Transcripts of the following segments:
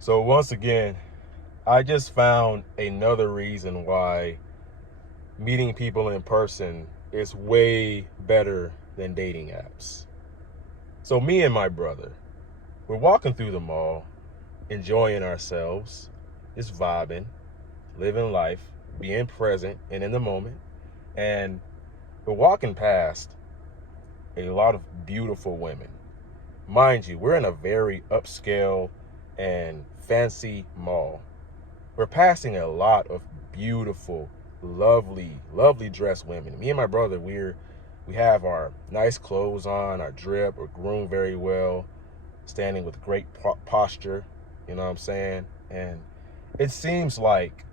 So once again, I just found another reason why meeting people in person is way better than dating apps. So me and my brother, we're walking through the mall, enjoying ourselves, just vibing, living life, being present and in the moment. And we're walking past a lot of beautiful women. Mind you, we're in a very upscale and fancy mall. We're passing a lot of beautiful, lovely dressed women. Me and my brother, we have our nice clothes on, our drip, we're groomed very well, standing with great posture, you know what I'm saying? And it seems like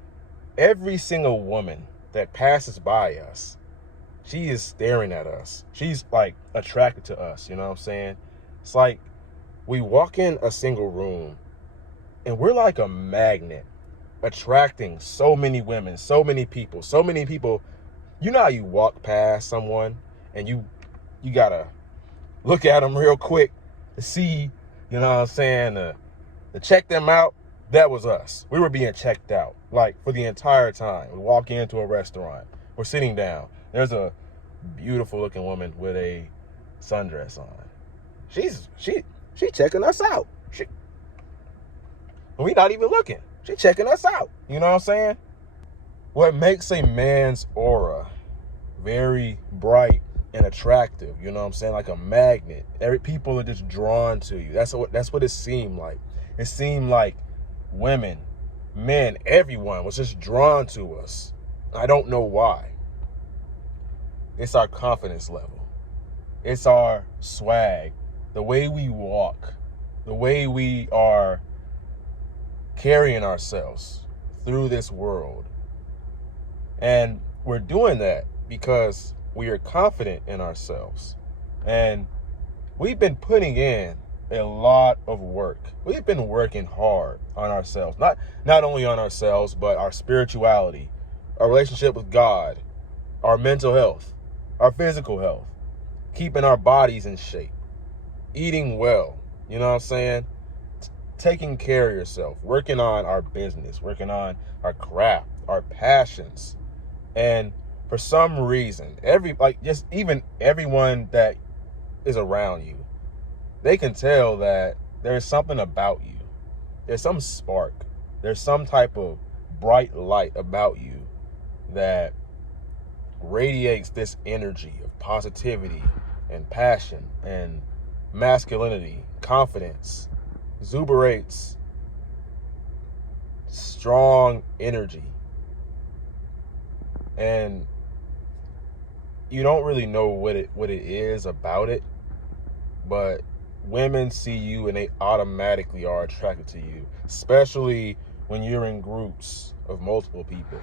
every single woman that passes by us, she is staring at us. She's like attracted to us, you know what I'm saying? It's like we walk in a single room and we're like a magnet attracting so many women, so many people, so many people. You know how you walk past someone and you gotta look at them real quick to see, you know what I'm saying, to check them out. That was us. We were being checked out like for the entire time. We walk into a restaurant, we're sitting down, there's a beautiful looking woman with a sundress on. She checking us out. We not even looking. She checking us out. You know what I'm saying? What makes a man's aura very bright and attractive, you know what I'm saying? Like a magnet. People are just drawn to you. That's what it seemed like. It seemed like women, men, everyone was just drawn to us. I don't know why. It's our confidence level. It's our swag. The way we walk. The way we are carrying ourselves through this world. And we're doing that because we are confident in ourselves. And we've been putting in a lot of work. We've been working hard on ourselves. Not only on ourselves, but our spirituality, our relationship with God, our mental health, our physical health, keeping our bodies in shape, eating well, you know what I'm saying? Taking care of yourself, working on our business, working on our craft, our passions. And for some reason, even everyone that is around you, they can tell that there's something about you. There's some spark. There's some type of bright light about you that radiates this energy of positivity and passion and masculinity, confidence, exuberates strong energy. And you don't really know what it is about it, but women see you and they automatically are attracted to you, especially when you're in groups of multiple people.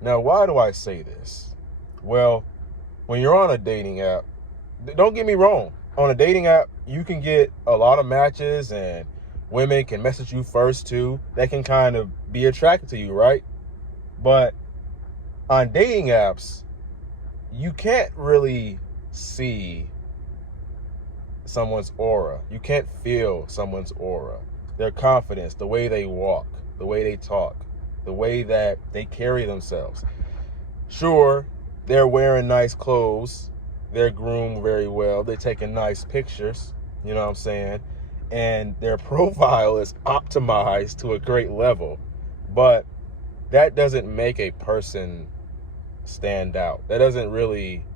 Now, why do I say this? Well, when you're on a dating app, don't get me wrong, on a dating app, you can get a lot of matches and women can message you first too. They can kind of be attracted to you, right? But on dating apps, you can't really see someone's aura. You can't feel someone's aura. Their confidence, the way they walk, the way they talk, the way that they carry themselves. Sure, they're wearing nice clothes. They're groomed very well. They're taking nice pictures, you know what I'm saying? And their profile is optimized to a great level. But that doesn't make a person stand out. That doesn't really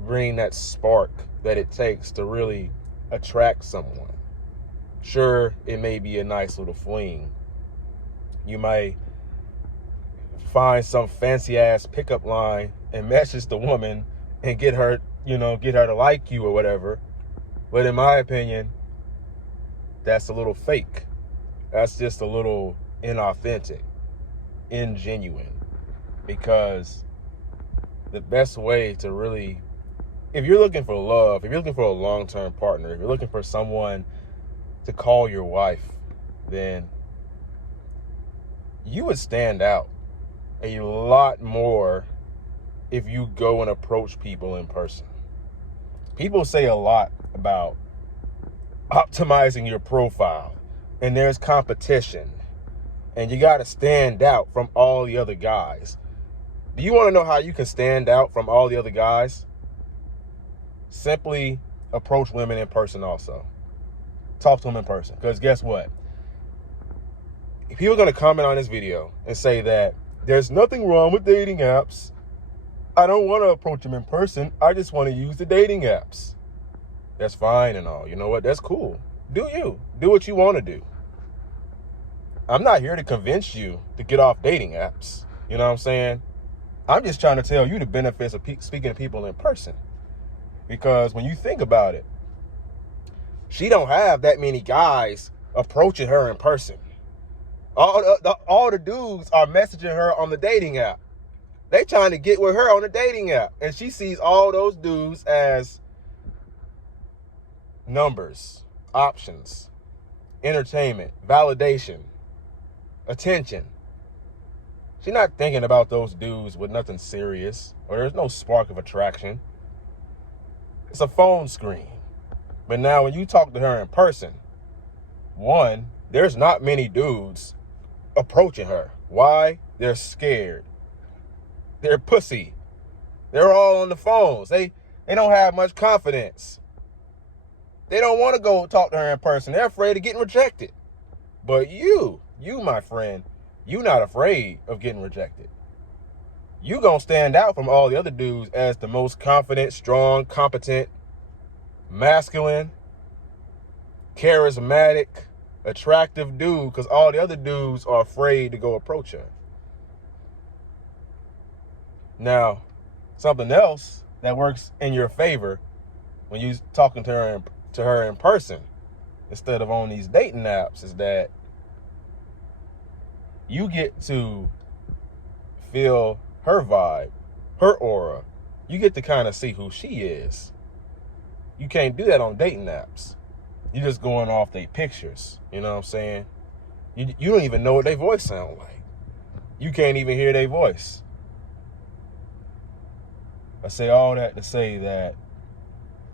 bring that spark that it takes to really attract someone. Sure, it may be a nice little fling. You might find some fancy ass pickup line and message the woman and get her to like you or whatever. But in my opinion, that's a little fake. That's just a little inauthentic, ingenuine. Because the best way to really, if you're looking for love, if you're looking for a long-term partner, if you're looking for someone to call your wife, then you would stand out a lot more if you go and approach people in person. People say a lot about optimizing your profile, and there's competition, and you got to stand out from all the other guys. Do you want to know how you can stand out from all the other guys? Simply approach women in person also. Talk to them in person. Because guess what? People are going to comment on this video and say that there's nothing wrong with dating apps. I don't want to approach them in person. I just want to use the dating apps. That's fine and all. You know what? That's cool. Do you. Do what you want to do. I'm not here to convince you to get off dating apps. You know what I'm saying? I'm just trying to tell you the benefits of speaking to people in person. Because when you think about it, she don't have that many guys approaching her in person. All the dudes are messaging her on the dating app. They trying to get with her on the dating app. And she sees all those dudes as numbers, options, entertainment, validation, attention. She's not thinking about those dudes with nothing serious, or there's no spark of attraction. It's a phone screen. But now when you talk to her in person, one, there's not many dudes approaching her. Why? They're scared. They're pussy. They're all on the phones. They don't have much confidence. They don't want to go talk to her in person. They're afraid of getting rejected. But you, my friend, you not afraid of getting rejected. You gonna stand out from all the other dudes as the most confident, strong, competent, masculine, charismatic, attractive dude, because all the other dudes are afraid to go approach her. Now, something else that works in your favor when you talking to her in person instead of on these dating apps is that you get to feel her vibe, her aura. You get to kind of see who she is. You can't do that on dating apps. You're just going off their pictures. You know what I'm saying? You don't even know what their voice sound like. You can't even hear their voice. I say all that to say that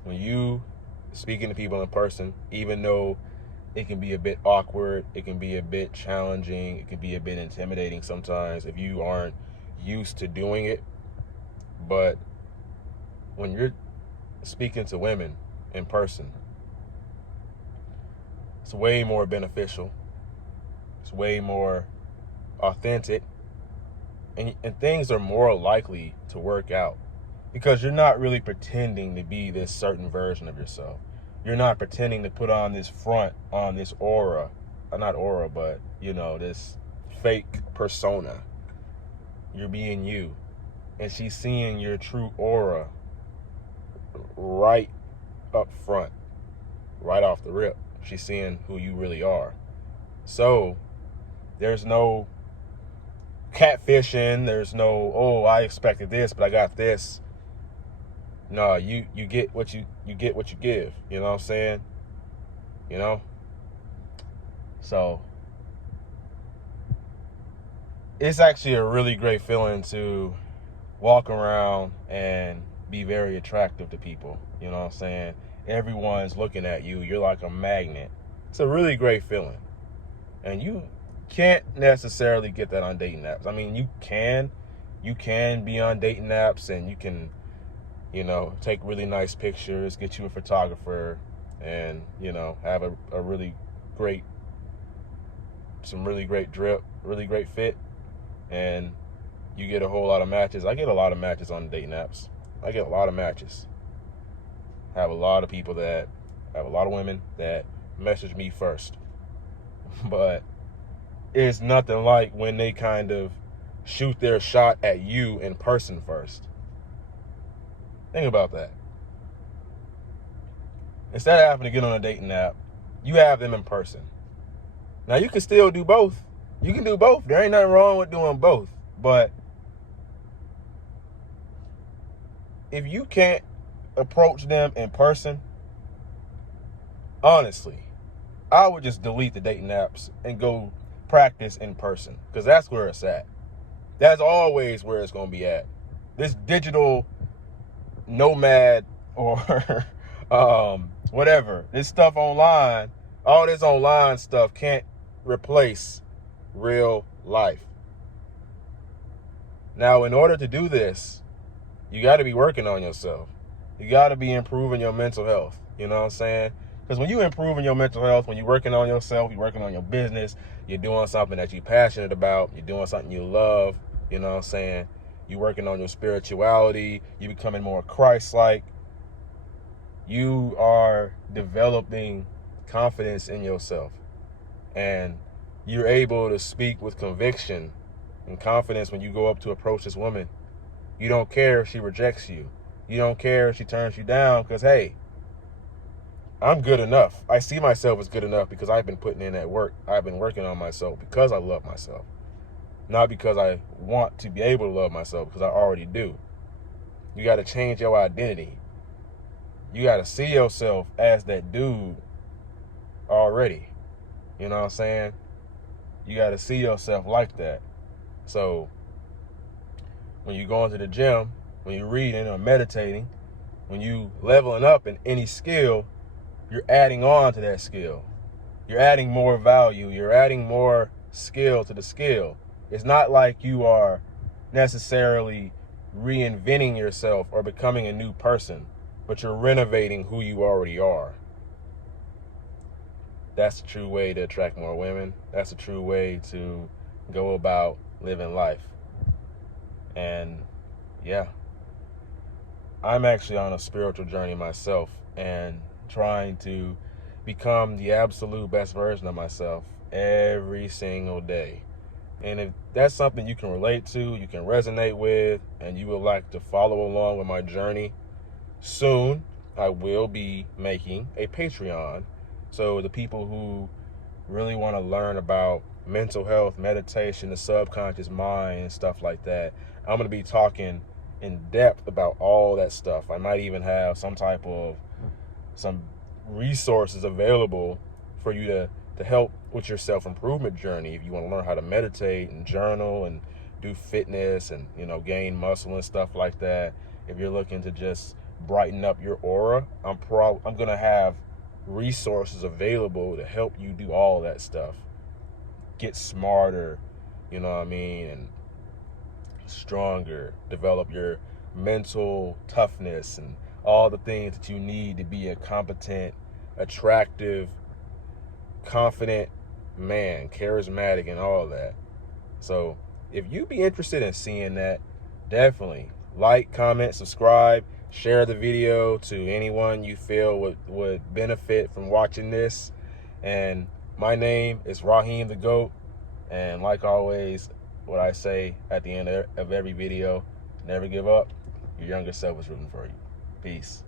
when you speaking to people in person, even though it can be a bit awkward, it can be a bit challenging, it can be a bit intimidating sometimes if you aren't used to doing it, but when you're speaking to women in person, it's way more beneficial. It's way more authentic, and things are more likely to work out because you're not really pretending to be this certain version of yourself. You're not pretending to put on this front, on this aura, not aura, but this fake persona. You're being you, and she's seeing your true aura right up front, right off the rip. She's seeing who you really are. So there's no catfishing. There's no, oh, I expected this, but I got this. No, you get what you get what you give. You know what I'm saying? So it's actually a really great feeling to walk around and be very attractive to people. You know what I'm saying? Everyone's looking at you. You're like a magnet. It's a really great feeling. And you can't necessarily get that on dating apps. I mean, you can be on dating apps and you can, take really nice pictures, get you a photographer, and, have a really great, some really great drip, really great fit, and you get a whole lot of matches. I get a lot of matches on dating apps. I get a lot of matches. I have a lot of women that message me first. But it's nothing like when they kind of shoot their shot at you in person first. Think about that. Instead of having to get on a dating app, you have them in person. Now, you can still do both. You can do both. There ain't nothing wrong with doing both. But if you can't approach them in person, honestly, I would just delete the dating apps and go practice in person, because that's where it's at. That's always where it's going to be at. This digital nomad or whatever. This stuff online, all this online stuff can't replace real life. Now, in order to do this, you got to be working on yourself. You got to be improving your mental health. You know what I'm saying? Because when you're improving your mental health, when you're working on yourself, you're working on your business, you're doing something that you're passionate about, you're doing something you love, you know what I'm saying? You're working on your spirituality, you're becoming more Christ-like. You are developing confidence in yourself. And you're able to speak with conviction and confidence when you go up to approach this woman. You don't care if she rejects you. You don't care if she turns you down because, hey, I'm good enough. I see myself as good enough because I've been putting in that work. I've been working on myself because I love myself. Not because I want to be able to love myself, because I already do. You got to change your identity. You got to see yourself as that dude already. You know what I'm saying? You got to see yourself like that. So when you go into the gym, when you're reading or meditating, when you leveling up in any skill, you're adding on to that skill. You're adding more value. You're adding more skill to the skill. It's not like you are necessarily reinventing yourself or becoming a new person, but you're renovating who you already are. That's a true way to attract more women. That's a true way to go about living life. And yeah, I'm actually on a spiritual journey myself and trying to become the absolute best version of myself every single day. And if that's something you can relate to, you can resonate with, and you would like to follow along with my journey, soon I will be making a Patreon. So the people who really want to learn about mental health, meditation, the subconscious mind, and stuff like that, I'm going to be talking in depth about all that stuff. I might even have some resources available for you to help with your self-improvement journey. If you want to learn how to meditate and journal and do fitness and, gain muscle and stuff like that. If you're looking to just brighten up your aura, I'm going to have resources available to help you do all that stuff. Get smarter, and stronger, develop your mental toughness and all the things that you need to be a competent, attractive, confident man, charismatic, and all that. So if you be interested in seeing that, definitely like, comment, subscribe, share the video to anyone you feel would benefit from watching this. And my name is Raheem the GOAT. And like always, what I say at the end of every video, never give up. Your younger self is rooting for you. Peace.